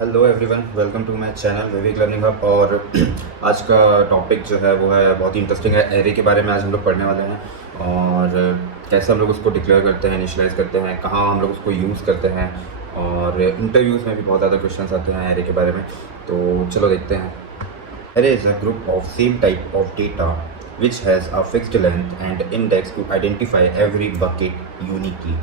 Hello everyone, welcome to my channel Vivek learning hub. और आज का टॉपिक जो है वो है बहुत ही इंटरेस्टिंग है। एरे के बारे में आज हम लोग पढ़ने वाले हैं और कैसे हम लोग उसको डिक्लेयर करते हैं, इनिशियलाइज करते हैं, कहाँ हम लोग उसको यूज़ करते हैं। और इंटरव्यूज़ में भी बहुत ज़्यादा क्वेश्चंस आते हैं एरे के बारे में। तो चलो देखते हैं। Array is a group of same type of data which has a fixed length and index to identify every bucket uniquely।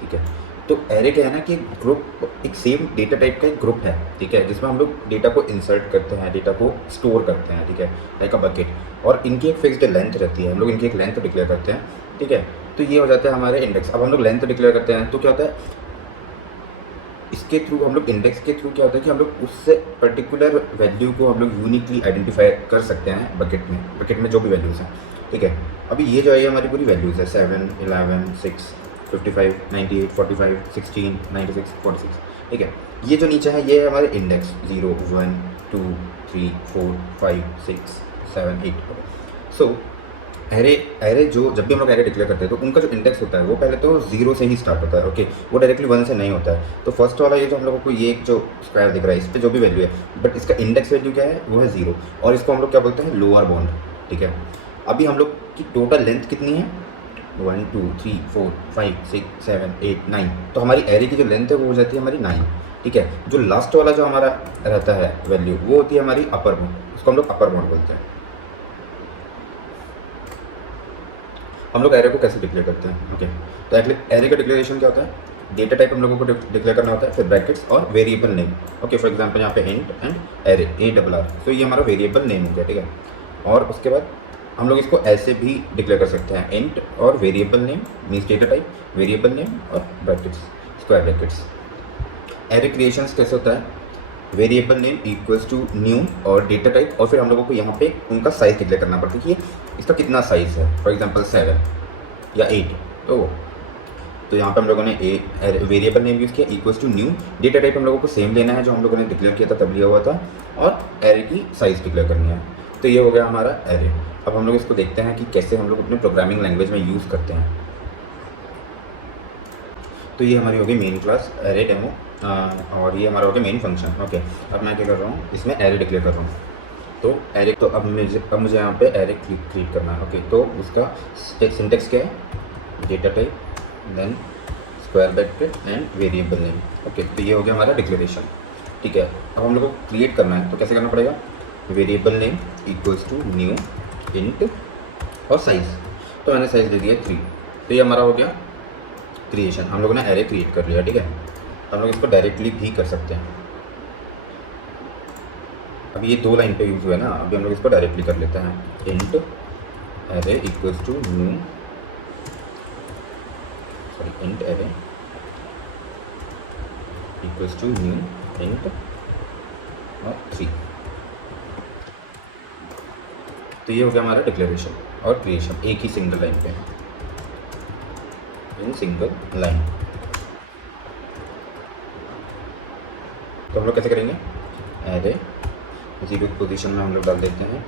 ठीक है, तो एरे क्या है ना कि ग्रुप एक सेम डेटा टाइप का एक ग्रुप है, ठीक है, जिसमें हम लोग डेटा को इंसर्ट करते हैं, डेटा को स्टोर करते हैं, ठीक है, लाइक अ बकेट। और इनकी एक फिक्स्ड लेंथ रहती है, हम लोग इनकी एक लेंथ डिक्लेयर करते हैं, ठीक है। तो ये हो जाता है हमारे इंडेक्स। अब हम लोग लेंथ डिक्लेयर करते हैं तो क्या होता है, इसके थ्रू हम लोग इंडेक्स के थ्रू क्या होता है कि हम लोग उससे पर्टिकुलर वैल्यू को हम लोग यूनिकली आइडेंटिफाई कर सकते हैं बकेट में जो भी वैल्यूज़ हैं, ठीक है। अभी ये जो है हमारी पूरी वैल्यूज़ है 7, 11, 6, 55, 98, 45, 16, 96, 46, ठीक है। ये जो नीचे है ये है हमारे इंडेक्स 0, 1, 2, 3, 4, 5, 6, 7, 8। सो एरे एरे जो जब भी हम लोग एरे डिक्लेयर करते हैं तो उनका जो इंडेक्स होता है वो पहले तो 0 से ही स्टार्ट होता है, ओके। वो डायरेक्टली 1 से नहीं होता है। तो फर्स्ट वाला ये जो हम लोगों को ये एक जो स्क्वायर दिख रहा है इस पे जो भी वैल्यू है, बट इसका इंडेक्स वैल्यू क्या है, वो है 0। और इसको हम लोग क्या बोलते हैं, लोअर बाउंड, ठीक है। अभी हम लोग की टोटल लेंथ कितनी है, 1, 2, 3, 4, 5, 6, 7, 8, 9। तो हमारी एरे की जो लेंथ है वो हो जाती है हमारी 9, ठीक है। जो लास्ट वाला जो हमारा रहता है वैल्यू वो होती है हमारी अपर बाउंड, उसको हम लोग अपर बाउंड बोलते हैं। हम लोग एरे को कैसे डिक्लेयर करते हैं, ओके। तो एरे का डिक्लेरेशन क्या होता है, डेटा टाइप हम लोगों को डिक्लेयर करना होता है, फिर ब्रैकेट्स और variable name, okay. For example यहाँ पे इंट एंड एरे, ARR, तो ये हमारा वेरिएबल नेम हो गया, ठीक है। और उसके बाद हम लोग इसको ऐसे भी डिक्लेयर कर सकते हैं, इंट और variable name means data type, variable name और brackets, square brackets. Array creations कैसे होता है, variable name equals to new और डेटा टाइप, और फिर हम लोगों को यहाँ पे उनका साइज डिक्लेयर करना पड़ता है कि इसका कितना साइज़ है। फॉर एग्जांपल 7 या 8, तो यहाँ पे हम लोगों ने वेरिएबल नेम यूज़ किया equals to new. Data type हम लोगों को सेम लेना है जो हम लोगों ने डिक्लेयर किया था तब लिया हुआ था, और एरे की साइज़ डिक्लेयर करनी है। तो ये हो गया हमारा एरे। अब हम लोग इसको देखते हैं कि कैसे हम लोग अपने प्रोग्रामिंग लैंग्वेज में यूज़ करते हैं। तो ये हमारी होगी मेन क्लास एरे डेमो, और ये हमारा हो गया मेन फंक्शन, ओके। अब मैं क्या कर रहा हूँ, इसमें एरे डिक्लेयर कर रहा हूँ। तो एरे, तो अब मुझे यहाँ पे एरे क्रिएट करना है, ओके। तो उसका सिंटेक्स क्या है, data type then square bracket and variable name, okay. तो ये हो गया हमारा डिक्लेरेशन, ठीक है। अब हम लोग को क्रिएट करना है तो कैसे करना पड़ेगा, variable name equals to new int और साइज़। तो मैंने साइज़ दे दिया 3। तो ये हमारा हो गया क्रिएशन, हम लोगों ने एरे क्रिएट कर लिया, ठीक है। हम लोग इसको डायरेक्टली भी कर सकते हैं। अभी ये 2 लाइन पे यूज़ हुआ है ना, अभी हम लोग इसको डायरेक्टली कर लेते हैं, int array equals to new, sorry int array equals to new int और 3। तो ये हो गया हमारा डिक्लेरेशन और क्रिएशन एक ही सिंगल लाइन पे, इन सिंगल लाइन। तो हम लोग कैसे करेंगे, एरे 0 पोजीशन में हम लोग डाल देते हैं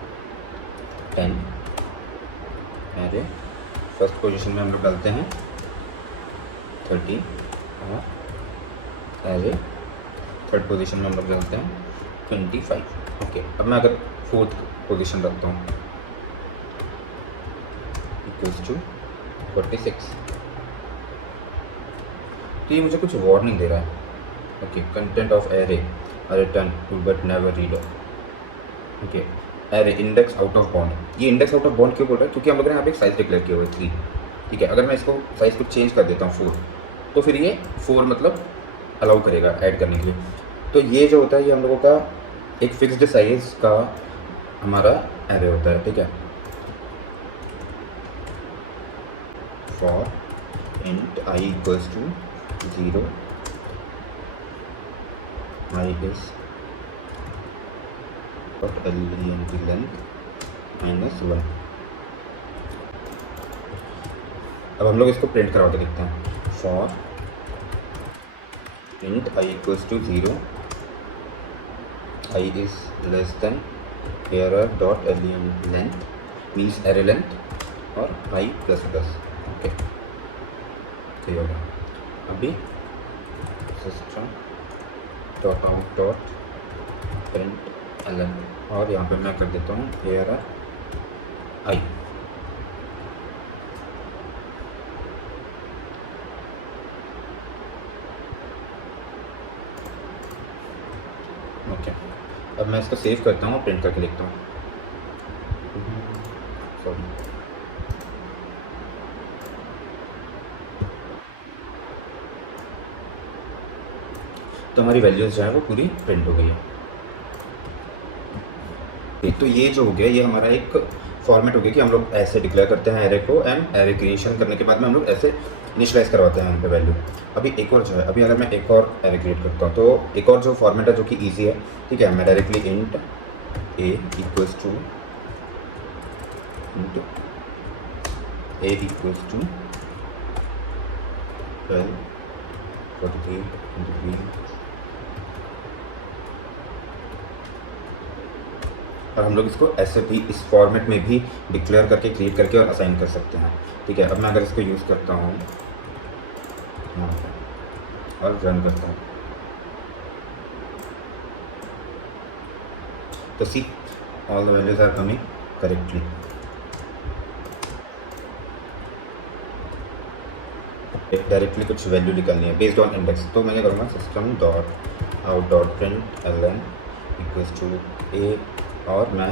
10, एरे फर्स्ट पोजीशन में हम लोग डालते हैं 30, और एरे थर्ड पोजीशन में हम लोग डालते हैं 25, ओके। अब मैं अगर फोर्थ पोजीशन डालता हूँ इक्वल्स टू 46, तो ये मुझे कुछ वार्निंग दे रहा है, okay. Content of array return to but never read, okay. Array index out of bound, ये इंडेक्स आउट ऑफ बाउंड क्यों बोल रहा है, क्योंकि हम लोग ने यहाँ पे एक साइज डिक्लेयर किया हुआ है 3, ठीक है। अगर मैं इसको साइज़ को चेंज कर देता हूँ 4, तो फिर ये 4 मतलब अलाउ करेगा ऐड करने के लिए। तो ये जो होता है ये हम लोगों का एक फिक्स्ड साइज का हमारा एरे होता है, ठीक है। For int i equals to 0, i is length -1। अब हम लोग इसको प्रिंट करवा के देखते हैं, for int i equals to 0, i is less than error dot length means array length और आई प्लस, ओके। तो ये होगा अभी system dot out dot print ln, और यहाँ पे मैं कर देता हूँ ARR आई। ओके, अब मैं इसको सेव करता हूँ, प्रिंट करके लिखता हूँ। सॉरी, तो हमारी वैल्यूज़ जो है वो पूरी प्रिंट हो गई है। तो ये जो हो गया, ये हमारा एक फॉर्मेट हो गया कि हम लोग ऐसे डिक्लेयर करते हैं एरे को, एंड एरे क्रिएशन करने के बाद में हम लोग ऐसे इनिशियलाइज करवाते हैं यहाँ पे वैल्यू। अभी एक और जो है, अभी अगर मैं एक और एरे क्रिएट करता हूँ, तो एक और जो फॉर्मेट है जो कि ईजी है, ठीक है, मैं directly int a equals to a equals to 12 43 23, और हम लोग इसको ऐसे भी इस फॉर्मेट में भी डिक्लेयर करके, क्रिएट करके और असाइन कर सकते हैं, ठीक है। अब मैं अगर इसको यूज़ करता हूँ और रन करता हूँ, तो see all the values are coming correctly. Directly कुछ वैल्यू निकालनी है बेस्ड ऑन इंडेक्स, तो मैं क्या करूँगा, system dot out dot print Elon equals to A, और मैं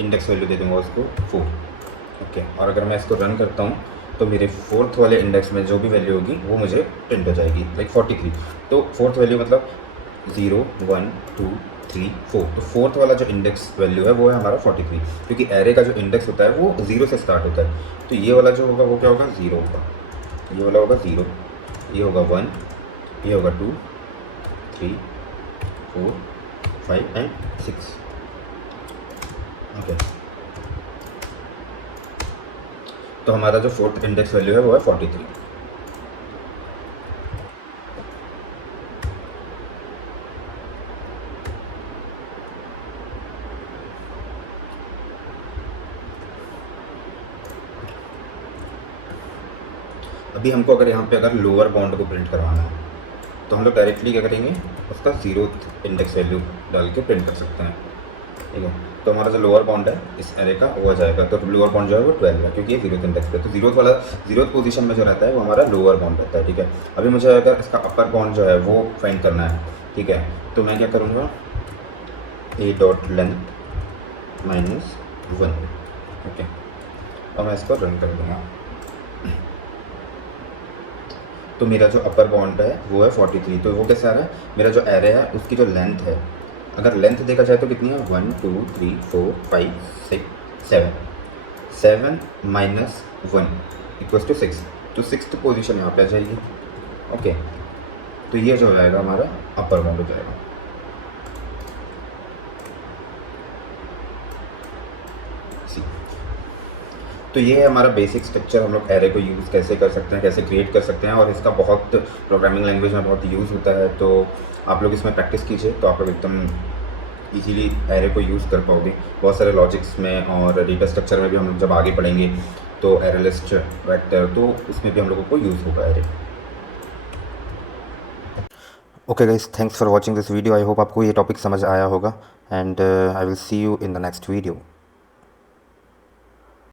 इंडेक्स वैल्यू दे दूँगा उसको 4। ओके, और अगर मैं इसको रन करता हूँ तो मेरे फोर्थ वाले इंडेक्स में जो भी वैल्यू होगी वो मुझे प्रिंट हो जाएगी, लाइक 43। तो फोर्थ वैल्यू मतलब 0 1 2 3 4, तो फोर्थ वाला जो इंडेक्स वैल्यू है वो है हमारा 43, क्योंकि एरे का जो इंडेक्स होता है वो 0 से स्टार्ट होता है। तो ये वाला जो होगा वो क्या होगा, 0 होगा, ये वाला होगा 0, ये होगा 1, ये होगा 2 3 4 5 एंड 6। ओके, तो हमारा जो फोर्थ इंडेक्स वैल्यू है वो है 43। अभी हमको अगर यहाँ पे अगर लोअर बाउंड को प्रिंट करवाना है, तो हम लोग डायरेक्टली क्या करेंगे, उसका 0th इंडेक्स वैल्यू डाल के प्रिंट कर सकते हैं, ठीक है। तो हमारा जो लोअर बाउंड है इस एरे का वो आ जाएगा, तो लोअर बाउंड जो है वो 12 है, क्योंकि ये 0th इंडेक्स पे, तो 0th पोजीशन में जो रहता है वो हमारा लोअर बाउंड रहता है, ठीक है। अभी मुझे अगर इसका अपर बाउंड जो है वो फाइंड करना है, ठीक है, तो मैं क्या करूँगा, ए डॉट लेंथ -1। ओके, अब मैं इसको रन कर दूँगा, तो मेरा जो अपर बाउंड है वो है 43। तो वो कैसे आ रहा है, मेरा जो एरे है उसकी जो लेंथ है, अगर लेंथ देखा जाए तो कितनी है, 1 2 3 4 5 6 7, 7 - 1 इक्वल्स टू 6, तो 6th पोजीशन यहाँ पे आ जाएगी। ओके, तो ये जो आएगा हमारा अपर बाउंड हो जाएगा। तो ये है हमारा बेसिक स्ट्रक्चर, हम लोग एरे को यूज़ कैसे कर सकते हैं, कैसे क्रिएट कर सकते हैं, और इसका बहुत प्रोग्रामिंग लैंग्वेज में बहुत यूज़ होता है। तो आप लोग इसमें प्रैक्टिस कीजिए तो आप लोग एकदम इजीली एरे को यूज़ कर पाओगे। बहुत सारे लॉजिक्स में और डेटा स्ट्रक्चर में भी हम लोग जब आगे पढ़ेंगे तो एरे लिस्ट, वेक्टर, तो उसमें भी हम लोगों को यूज़ होगा array. Okay guys, thanks for watching this video. I hope आपको ये टॉपिक समझ आया होगा, and I will see you in the next video.